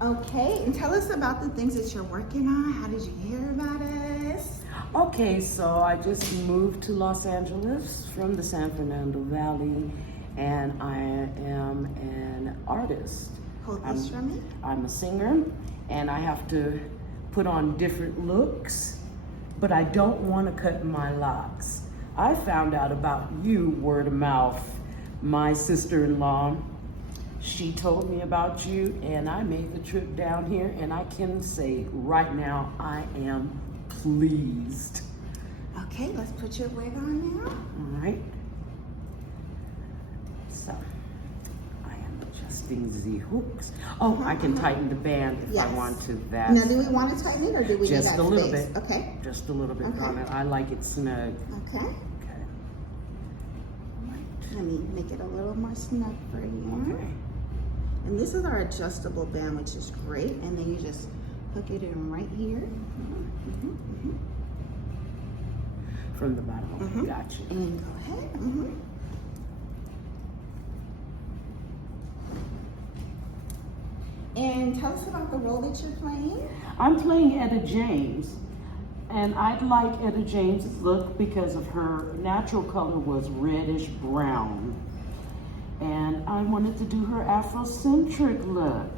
Okay, and tell us about the things that you're working on. How did you hear about us? Okay, so I just moved to Los Angeles from the San Fernando Valley, and I am an artist. Hold this for me. I'm a singer, and I have to put on different looks, but I don't want to cut my locks. I found out about you word of mouth. My sister-in-law, she told me about you, and I made the trip down here, and I can say right now I am pleased. Okay, let's put your wig on now. All right. So I am adjusting the hooks. Oh, I can tighten the band if I want to. That. Now, do we want to tighten it, or do we just need that a little space? bit? Okay. Just a little bit Okay. on it. I like it snug. Okay. Okay. Let me make it a little more snug for you. Okay. And this is our adjustable band, which is great. And then you just hook it in right here. From the bottom. Okay, gotcha. And go ahead. And tell us about the role that you're playing. I'm playing Etta James, and I like Etta James's look because of her natural color was reddish brown. And I wanted to do her Afrocentric look.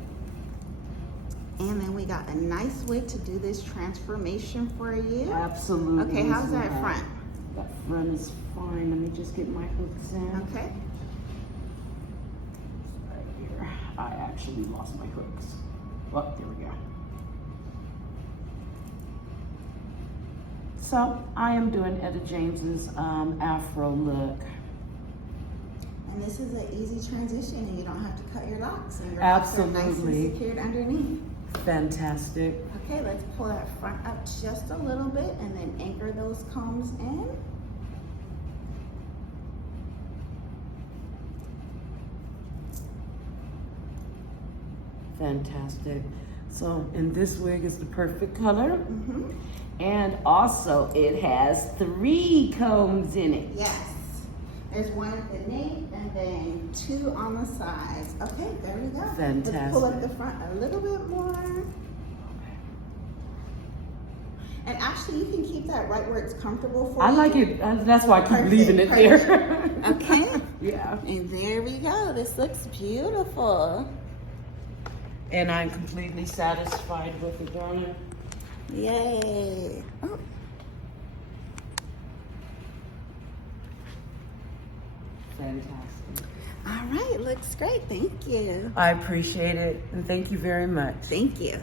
And then we got a nice wig to do this transformation for you. Absolutely. Okay, how's that front? That front is fine. Let me just get my hooks in. Okay. Right here. I actually lost my hooks. Oh, there we go. So I am doing Etta James's Afro look. And this is an easy transition, and you don't have to cut your locks. And your Absolutely. locks are nice and secured underneath. Fantastic. Okay, let's pull that front up just a little bit and then anchor those combs in. Fantastic. So, and this wig is the perfect color. And also it has 3 combs in it. Yes. There's one at the nape and then 2 on the sides. Okay, there we go. Fantastic. Let's pull up the front a little bit more. And actually, you can keep that right where it's comfortable for you. I like it. That's why I keep leaving it there. Okay. Yeah. And there we go. This looks beautiful. And I'm completely satisfied with it, darling. Yay. Oh. Fantastic. All right, looks great. Thank you. I appreciate it, and thank you very much. Thank you.